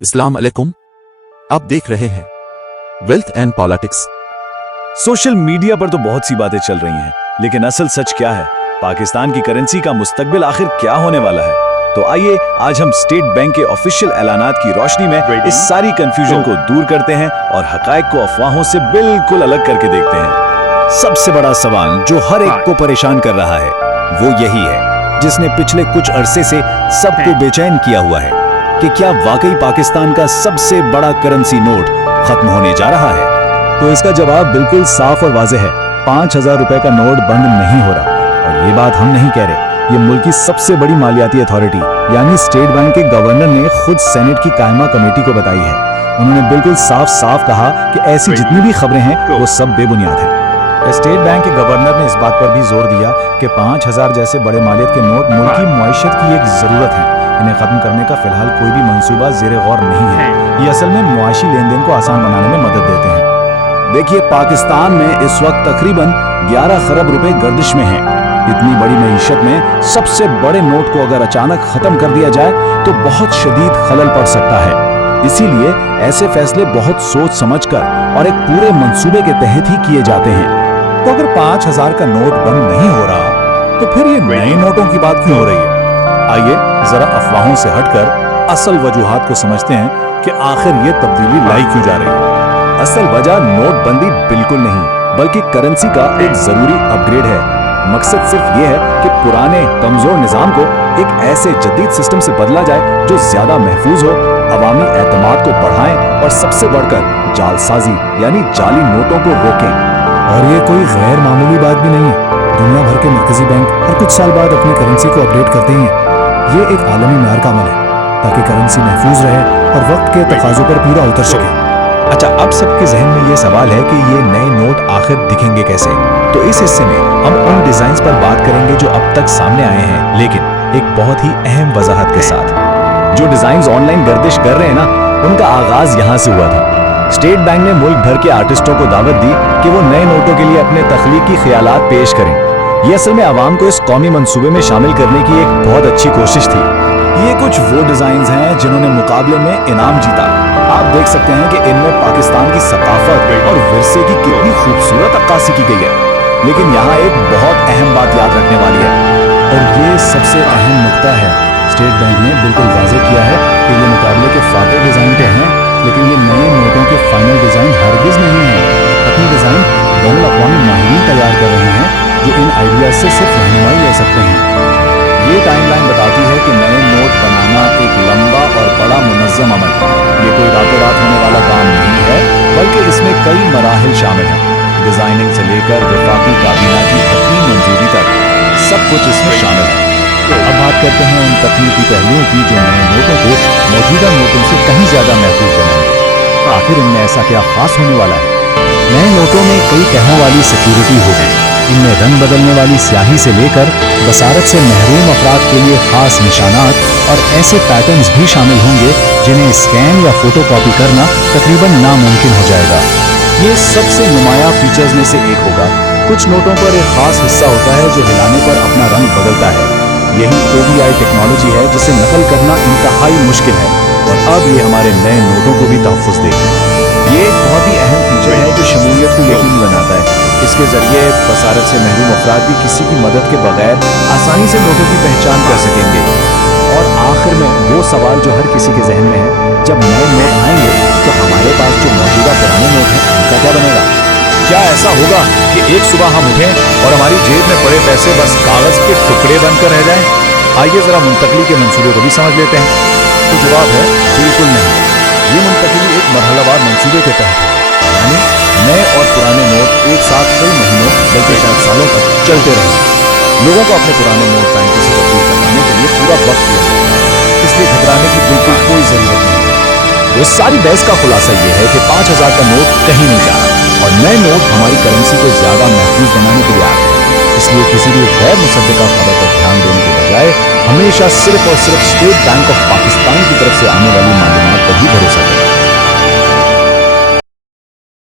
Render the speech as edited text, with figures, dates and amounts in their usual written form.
अस्सलाम अलैकुम। आप देख रहे हैं wealth and politics. Social media पर तो बहुत सी बातें चल रही हैं, लेकिन असल सच क्या है? पाकिस्तान की करेंसी का मुस्तकबिल आखिर क्या होने वाला है? तो आइए आज हम स्टेट बैंक के ऑफिशियल ऐलानात की रोशनी में इस सारी कंफ्यूजन को दूर करते हैं और हकायक को अफवाहों से बिल्कुल अलग करके देखते हैं। सबसे बड़ा सवाल जो हर एक को परेशान कर रहा है वो यही है, जिसने पिछले कुछ अरसे से सबको बेचैन किया हुआ है कि क्या वाकई पाकिस्तान का सबसे बड़ा करेंसी नोट खत्म होने जा रहा है? तो इसका जवाब बिल्कुल साफ और वाज़ेह है। 5,000 रुपए का नोट बंद नहीं हो रहा। और ये बात हम नहीं कह रहे, ये मुल्क की सबसे बड़ी मालियाती अथॉरिटी यानी स्टेट बैंक के गवर्नर ने खुद सेनेट की कायमा कमेटी को बताई है। उन्होंने बिल्कुल साफ साफ कहा कि ऐसी जितनी भी खबरें हैं वो सब बेबुनियाद है। स्टेट बैंक के गवर्नर ने इस बात पर भी जोर दिया कि 5,000 जैसे बड़े मालियत के नोट मुल्क की मुआइशत की एक जरूरत है। इन्हें खत्म करने का फिलहाल कोई भी मंसूबा ज़ेरे गौर नहीं है। ये असल में मुआशी लेन देन को आसान बनाने में मदद देते हैं। देखिए, पाकिस्तान में इस वक्त तकरीबन 11 खरब रुपए गर्दिश में हैं। इतनी बड़ी मईशत में सबसे बड़े नोट को अगर अचानक खत्म कर दिया जाए तो बहुत शदीद खलल पड़ सकता है। इसीलिए ऐसे फैसले बहुत सोच समझकर और एक पूरे मंसूबे के तहत ही किए जाते हैं। तो अगर 5,000 का नोट बंद नहीं हो रहा तो फिर ये नए नोटों की बात क्यों हो रही है? आइए जरा अफवाहों से हटकर असल वजूहात को समझते हैं कि आखिर ये तब्दीली लाई क्यों जा रही है। असल वजह नोटबंदी बिल्कुल नहीं, बल्कि करेंसी का एक जरूरी अपग्रेड है। मकसद सिर्फ ये है कि पुराने कमजोर निजाम को एक ऐसे जदीद सिस्टम से बदला जाए जो ज्यादा महफूज हो, अवामी एतमाद को बढ़ाएं और सबसे बढ़कर जालसाजी यानी जाली नोटों को रोकें। और ये कोई गैर मामूली बात भी नहीं है। दुनिया भर के मरकजी बैंक हर कुछ साल बाद अपनी करेंसी को अपडेट करते ही हैं। ये एक आलमी म्यार का अमल है ताकि करेंसी महफूज रहे और वक्त के तकाजों पर पूरा उतर सके। अच्छा, अब सबके जहन में ये सवाल है कि ये नए नोट आखिर दिखेंगे कैसे? तो इस हिस्से में हम उन डिजाइन्स पर बात करेंगे जो अब तक सामने आए हैं, लेकिन एक बहुत ही अहम वजाहत के साथ। जो डिजाइन्स ऑनलाइन गर्दिश कर रहे हैं ना, उनका आगाज यहाँ से हुआ था। स्टेट बैंक ने मुल्क भर के आर्टिस्टों को दावत दी कि वो नए नोटों के लिए अपने तख्लीकी ख्यालात पेश करें। ये असल में आवाम को इस कौमी मंसूबे में शामिल करने की एक बहुत अच्छी कोशिश थी। ये कुछ वो डिजाइन्स हैं जिन्होंने मुकाबले में इनाम जीता। आप देख सकते हैं कि इनमें पाकिस्तान की सकाफत और विरसे की कितनी खूबसूरत अक्कासी की गई है। लेकिन यहाँ एक बहुत अहम बात याद रखने वाली है, और ये सबसे अहम नुक्ता है। स्टेट बैंक ने बिल्कुल वाज़ेह किया है कि ये मुकाबले के फातेह डिजाइन के हैं, लेकिन ये नए नोटों के फाइनल डिजाइन हरगिज नहीं है। अपनी डिजाइन बैनुल अक़वामी माहिरीन तैयार कर रहे हैं जो इन आइडियाज से सिर्फ रहनुमाई ले सकते हैं। ये टाइमलाइन बताती है कि नए नोट बनाना एक लंबा और बड़ा मुनज़्ज़म अमल है। ये कोई रातों रात होने वाला काम नहीं है, बल्कि इसमें कई मराहिल शामिल हैं। डिजाइनिंग से लेकर वफाकी काबीना की हतमी मंजूरी तक सब कुछ इसमें शामिल है। अब बात करते हैं उन तकनीकी पहलुओं की जो नए नोटों को मौजूदा नोटों से कहीं ज्यादा महफूज बनाएंगे। आखिर इनमें ऐसा क्या खास होने वाला है? नए नोटों में कई तहों वाली सिक्योरिटी होगी। इनमें रंग बदलने वाली स्याही से लेकर बसारत से महरूम अफराद के लिए खास निशानात और ऐसे पैटर्न्स भी शामिल होंगे जिन्हें स्कैन या फोटो कॉपी करना तकरीबन नामुमकिन हो जाएगा। ये सबसे नुमाया फीचर्स में से एक होगा। कुछ नोटों पर एक खास हिस्सा होता है जो हिलाने पर अपना रंग बदलता है। यही OVI टेक्नोलॉजी है जिसे नकल करना इंतहाई मुश्किल है, और अब ये हमारे नए नोटों को भी तहफ़्फ़ुज़ देगा। ये एक बहुत ही अहम फीचर है जो शमूलियत को यकीनी बनाता है। इसके जरिए बसारत से महरूम अफराद भी किसी की मदद के बगैर आसानी से नोटों की पहचान कर सकेंगे। और आखिर में वो सवाल जो हर किसी के जहन में है, जब नए नोट आएंगे तो हमारे पास जो मौजूदा पुराने नोट हैं उनका क्या बनेगा? क्या ऐसा होगा कि एक सुबह हम उठें और हमारी जेब में पड़े पैसे बस कागज के टुकड़े बनकर रह जाएं? आइए जरा मुंतकली के मंसूबे को भी समझ लेते हैं। तो जवाब है बिल्कुल नहीं। ये मुंतकली एक मरहलावार मंसूबे के तहत है, यानी नए और पुराने नोट एक साथ कई महीनों बल्कि शायद सालों तक चलते रहेंगे। लोगों को अपने पुराने नोट बैंकों से तब्दील करवाने के लिए पूरा वक्त दिया जाएगा, इसलिए घबराने की बिल्कुल कोई जरूरत नहीं है। तो इस सारी बहस का खुलासा ये है कि 5,000 का नोट कहीं नहीं जा रहा, और नए नोट हमारी करेंसी को ज्यादा महफूज बनाने के लिए आ गए। इसलिए किसी भी गैर मुसद्दका खबर पर ध्यान देने के बजाय हमेशा सिर्फ और सिर्फ स्टेट बैंक ऑफ पाकिस्तान की तरफ से आने वाली मालूमात पर ही भरोसा करें।